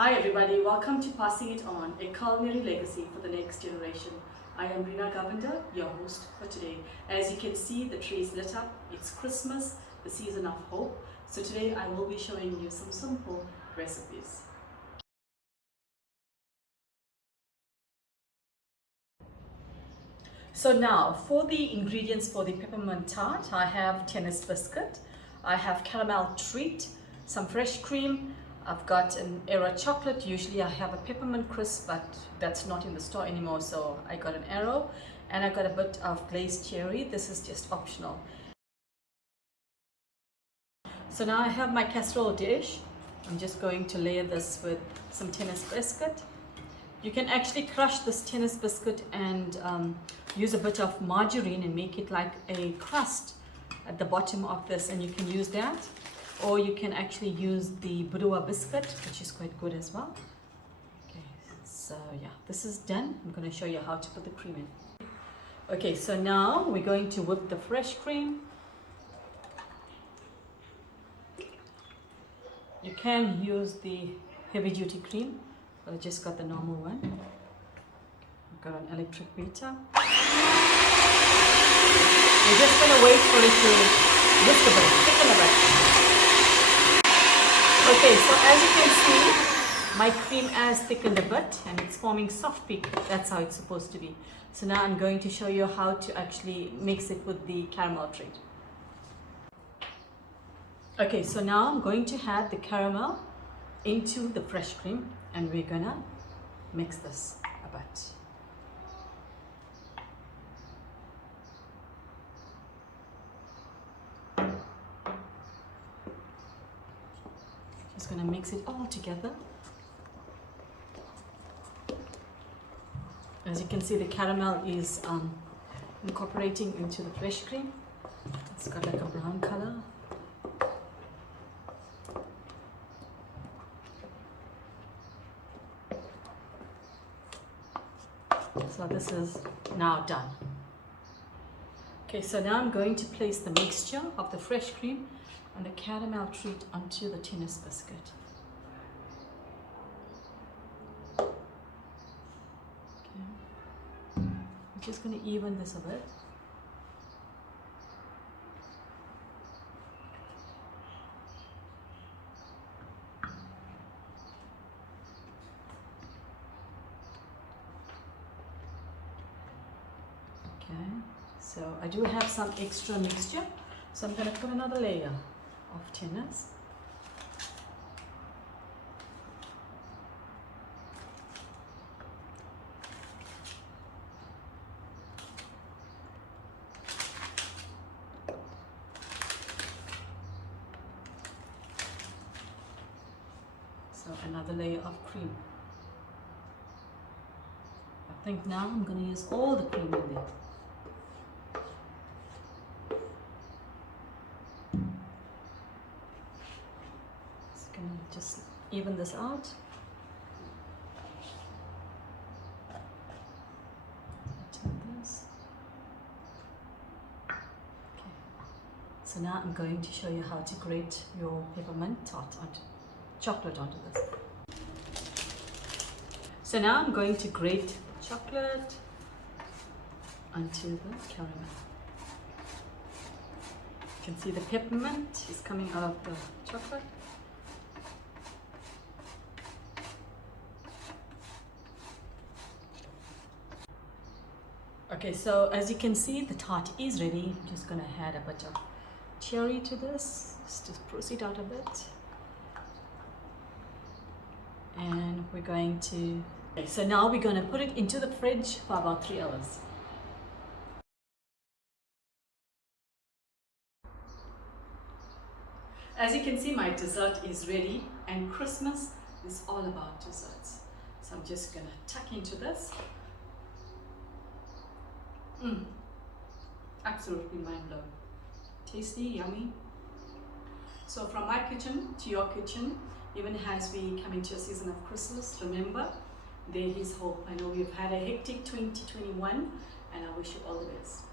Hi everybody, welcome to Passing It On, a culinary legacy for the next generation. I am Reena, your host for today. As you can see, the tree is lit up. It's Christmas, the season of hope. So today I will be showing you some simple recipes. So now for the ingredients for the peppermint tart, I have tennis biscuit, I have caramel treat, some fresh cream, I've got an Aero chocolate. Usually I have a peppermint crisp, but that's not in the store anymore, so I got an Aero, and I got a bit of glazed cherry. This is just optional. So now I have my casserole dish. I'm just going to layer this with some tennis biscuit. You can actually crush this tennis biscuit and use a bit of margarine and make it like a crust at the bottom of this, and you can use that. Or you can actually use the Budua biscuit, which is quite good as well. Okay, so yeah, this is done. I'm going to show you how to put the cream in. Okay, so now we're going to whip the fresh cream. You can use the heavy duty cream, but I just got the normal one. I've got an electric beater. We're just going to wait for it to whisk a bit, thicken a bit. Okay, so as you can see, my cream has thickened a bit and it's forming soft peak. That's how it's supposed to be. So now I'm going to show you how to actually mix it with the caramel treat. Okay, so now I'm going to add the caramel into the fresh cream and we're gonna mix this a bit. Just gonna mix it all together. As you can see, the caramel is incorporating into the fresh cream. It's got like a brown color. So this is now done. Okay, so now I'm going to place the mixture of the fresh cream and the caramel treat onto the tennis biscuit. Okay. I'm just going to even this a bit. Okay, so I do have some extra mixture, so I'm going to put another layer of tennis. So another layer of cream. I think now I'm going to use all the cream in there. Just even this out. Turn this. Okay. So now I'm going to show you how to grate your peppermint tart onto chocolate onto this. So now I'm going to grate the chocolate onto the caramel. You can see the peppermint is coming out of the chocolate. Okay, so as you can see, the tart is ready. I'm just going to add a bit of cherry to this. Just proceed out a bit. And we're going to... Okay, so now we're going to put it into the fridge for about 3 hours. As you can see, my dessert is ready, and Christmas is all about desserts. So I'm just going to tuck into this. Absolutely mind blowing. Tasty, yummy. So from my kitchen to your kitchen, even as we come into a season of Christmas, remember, there is hope. I know we've had a hectic 2021, and I wish you all the best.